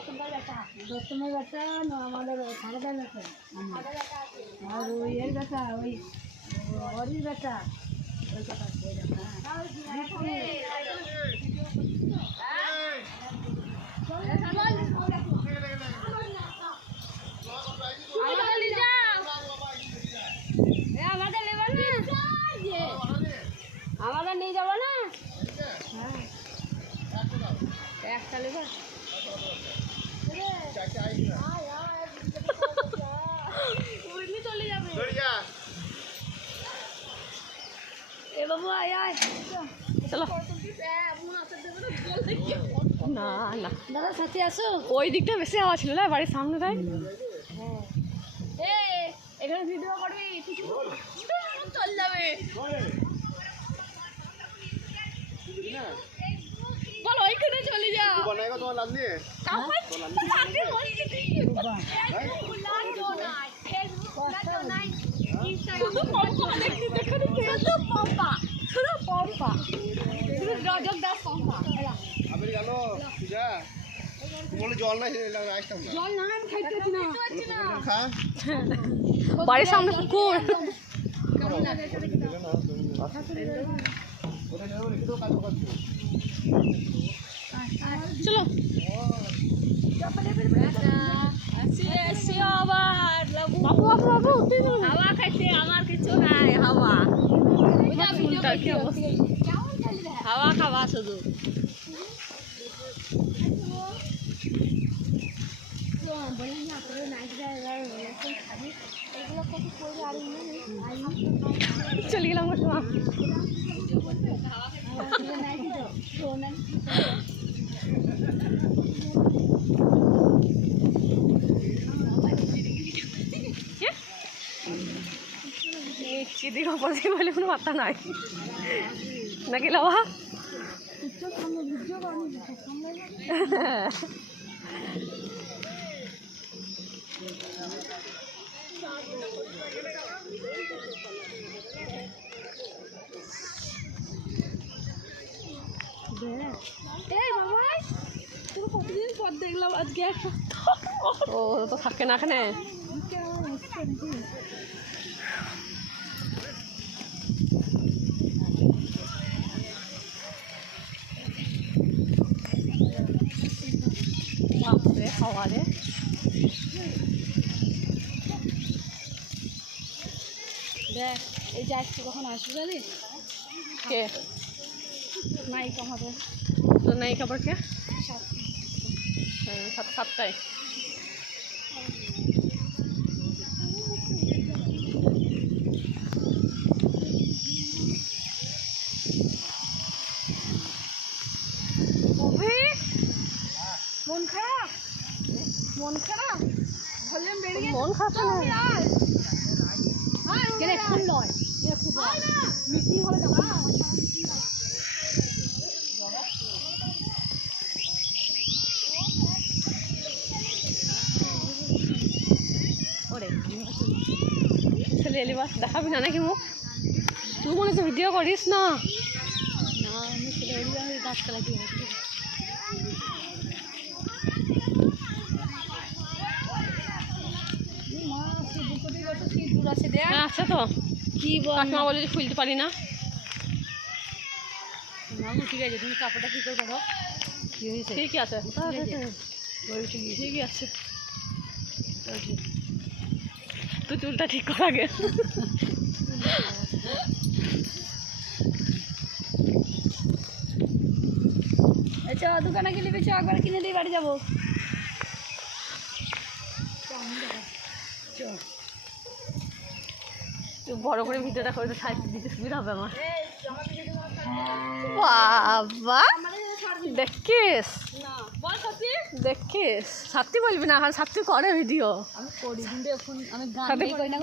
দশমের বেটা না আমাদের সারদার বেটা আর ওই এর বেটা ওই অরির বেটা ওই কথা আমাদের নিয়ে যাবো না একটা লেবার চলে যাবে এ বাবু আয় আয় চলো না না দাদা সাথে আসো ওই দিকটা বেশি হাওয়া ছিল না বাড়ির সামনে তাই এখানে ভিডিও করবি চল যাবে বলো ওইখানে চলে যাও বানাইগো তোমার লাল দিয়ে কামাই সাথে বলছি শুধু পম্পা দেখতে দেখতে শুধু পম্পা শুধু রজক দাস পম্পা আমি গেল পূজা বলে জল নাই আসতাম না জল না আমি খাইতেছি না খা বাড়ির সামনে পুকুর চলো হাওয়া খাইতে আমার কিছু নাই হাওয়া হাওয়া খাওয়া শুধু চলে গেলাম চিদি অপরাধী বলে কোনো বার্তা নাই নাকি লাভা কতদিন পর দেখলাম আজকে ও তো থাকে না এখানে হাওয়া রে দেখ এই যে আজকে কখন আসবে জানি কে নায়িকা হবে তো নায়িকা আবার কে সাতটায় মন খারাপ মন খারাপ ভলিউম বেড়ে গেছে মন খারাপ না কেন ফুল নয় মিষ্টি হলে যাবা ওরে ছেলে এলি বাস দেখাবি না নাকি মুখ তুই মনে হচ্ছে ভিডিও করিস না না আমি ছেলে ওই গাছতলা দিয়ে আচ্ছা তো কি কাকিমা বলে খুলতে পারি না ঠিক আছে তুমি কাপড়টা কি করে করো ঠিকই আছে ঠিকই আছে তুই চুলটা ঠিক কর আগে চ দোকানে গেলে চ একবার কিনে দিয়ে বাড়ি যাবো বড় করে ভিডিওটা করে সাইড দিতে সুবিধা হবে আমার বাবা দেখিস দেখিস সাথী বলবি না এখন সাথী করে ভিডিও আমি করি কিন্তু এখন আমি গান করি না।